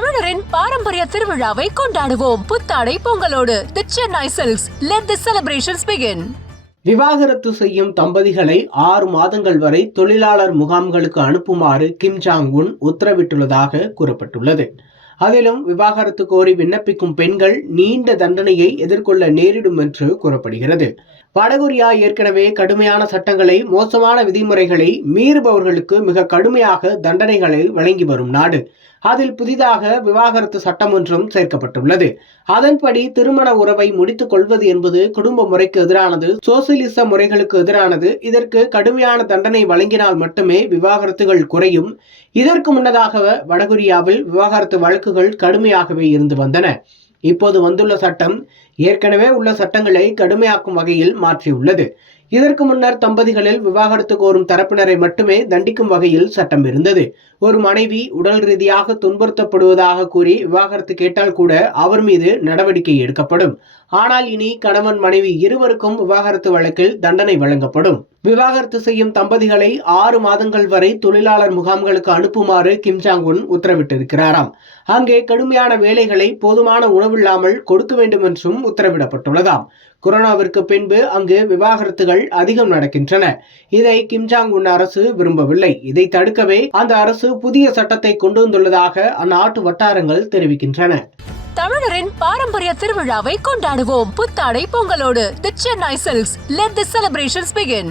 தமிழரின் பாரம்பரிய திருவிழாவை கொண்டாடுவோம். புத்தாடை பொங்கலோடு the Chennai silks. Let the celebrations begin. விவாகரத்து செய்யும் தம்பதிகளை 6 மாதங்கள் வரை தொழிலாளர் முகாம்களுக்கு அனுப்புமாறு கிம் ஜாங் உன் உத்தரவிட்டுள்ளதாக கூறப்பட்டுள்ளது. அதிலும் விவாகரத்து கோரி விண்ணப்பிக்கும் பெண்கள் நீண்ட தண்டனையை எதிர்கொள்ள நேரிடும் என்று கூறப்படுகிறது. வடகொரியா ஏற்கனவே கடுமையான சட்டங்களை, மோசமான விதிமுறைகளை மீறுபவர்களுக்கு மிக கடுமையாக தண்டனைகளை வழங்கி வரும் நாடு. அதில் புதிதாக விவாகரத்து சட்டம் ஒன்றும் சேர்க்கப்பட்டுள்ளது. அதன்படி திருமண உறவை முடித்துக் கொள்வது என்பது குடும்ப முறைக்கு எதிரானது, சோசியலிச முறைகளுக்கு எதிரானது. இதற்கு கடுமையான தண்டனை வழங்கினால் மட்டுமே விவாகரத்துகள் குறையும். இதற்கு முன்னதாக வடகொரியாவில் விவாகரத்து வழக்குகள் கடுமையாகவே இருந்து வந்தன. இப்போது வந்துள்ள சட்டம் ஏற்கனவே உள்ள சட்டங்களை கடுமையாக்கும் வகையில் மாற்றியுள்ளது. இதற்கு முன்னர் தம்பதிகளில் விவாகரத்து கோரும் தரப்பினரை மட்டுமே தண்டிக்கும் வகையில் சட்டம் இருந்தது. ஒரு மனைவி உடல் ரீதியாக துன்புறுத்தப்படுவதாக கூறி விவாகரத்து கேட்டால் கூட அவர் மீது நடவடிக்கை எடுக்கப்படும். ஆனால் இனி கணவன் மனைவி இருவருக்கும் விவாகரத்து வழக்கில் தண்டனை வழங்கப்படும். விவாகரத்து செய்யும் தம்பதிகளை 6 மாதங்கள் வரை தொழிலாளர் முகாம்களுக்கு அனுப்புமாறு கிம் ஜாங் உன் உத்தரவிட்டிருக்கிறாராம். அங்கே கடுமையான வேலைகளை போதுமான உணவில்லாமல் கொடுக்க வேண்டும் என்றும் உத்தரவிடப்பட்டுள்ளதாம். கொரோனாவிற்கு பின்பு அங்கு விவாகரத்துகள் அதிகம் நடக்கின்றன. இதை கிம் ஜாங் உன் அரசு விரும்பவில்லை. இதை தடுக்கவே அந்த அரசு புதிய சட்டத்தை கொண்டு வந்துள்ளதாக அந்நாட்டு வட்டாரங்கள் தெரிவிக்கின்றன. தமிழரின் பாரம்பரிய திருவிழாவை கொண்டாடுவோம். புத்தாடை பொங்கலோடு the Chennai silks. Let the celebrations begin.